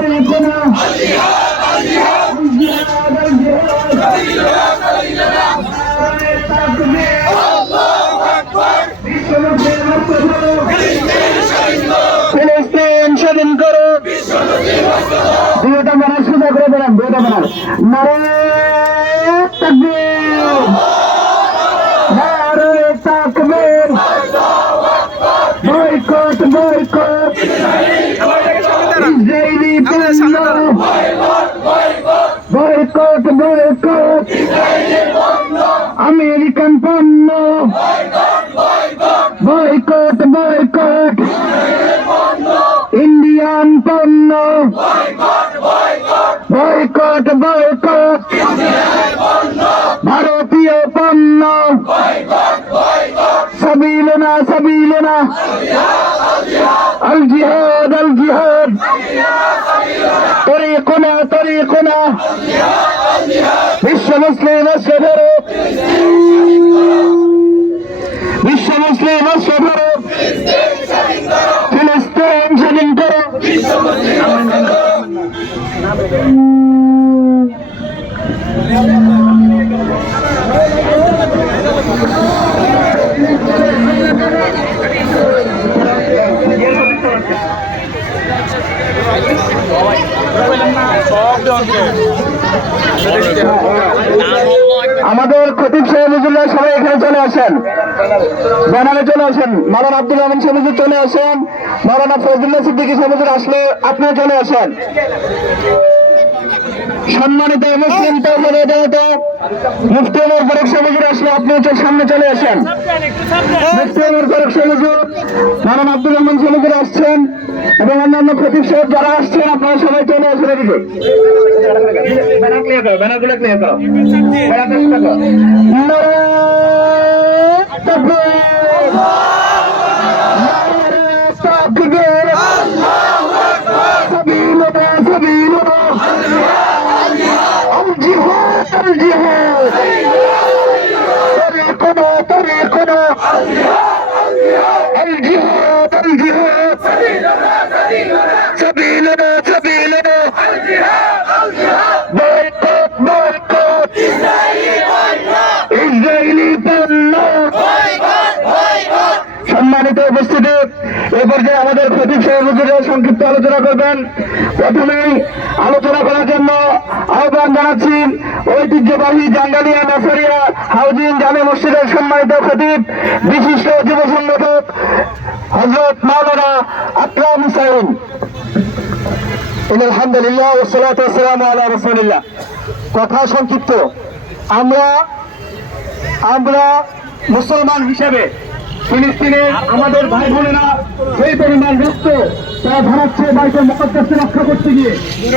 طريقنا ফিলিস্তিন স্বাধীন করো। দুইটা মানুষ সোজা করে বেড়ান, দুইটা মানুষ নারে তাকবীর, নারে তাকবীর, বয়কট বয়কট ইসরায়েলি পণ্য, বয়কট বয়কট আমেরিকান পণ্য, বয়কট বয়কট ইন্ডিয়ান পণ্য, বয়কট বয়কট ভারতীয় পণ্য, সাবিলুনা সাবিলুনা আল জিহাদ আল জিহাদ, তরিকুনা তরিকুনা বিশ্ব মুসলিম ঐক্য ধরো, বিশ্ব মুসলিম ঐক্য ধরো, ফিলিস্তিন স্বাধীন করো। আমাদের খতিব সাহেব হুজুররা সবাই এখানে চলে আসেন, ব্যানারে চলে আসেন। মাওলানা আব্দুল রহমান সাহেব হুজুর চলে আসেন, মাওলানা ফজলুল্লাহ সিদ্দিকী সাহেব হুজুর আসলে আপনিও চলে আসেন। সম্মানিত মুসলিম তওহিদের জনতা, মুফতি ওমর ফারুক সাহেব হুজুর আসলে আপনিও সামনে চলে আসেন। মুফতি ওমর ফারুক সাহেব হুজুর, মাওলানা আব্দুল রহমান সাহেব হুজুর আসছেন এবং অন্যান্য খতিব সাহেব যারা আসছেন আপনারা সবাই চলে আসেন এদিকে। ব্যানারগুলো ক্লিয়ার করো। সম্মানিত উপস্থিতি, এ পর্যায়ে আমাদের খতিব সাহেব হুজুর সংক্ষিপ্ত আলোচনা করবেন। প্রথমেই আলোচনা করার জন্য আহ্বান জানাচ্ছি ঐতিহ্যবাহী জাঙ্গালিয়া নাসারিয়া হাউজিং জামে মসজিদের সম্মানিত খতিব, বিশিষ্ট যুব সংগঠক হযরত মাওলানা আকরাম হুসাইন। আলহামদুলিল্লাহ ওয়াসসালাতু ওয়াসসালামু আলা রাসূলিল্লাহ। কথা সংক্ষিপ্ত, আমরা মুসলমান হিসেবে ফিলিস্তিনে আমাদের ভাই বোনেরা সেই পরিমাণ রক্ত তারা ধরাচ্ছে বাইতুল মুকাদ্দাস রক্ষা করতে গিয়ে।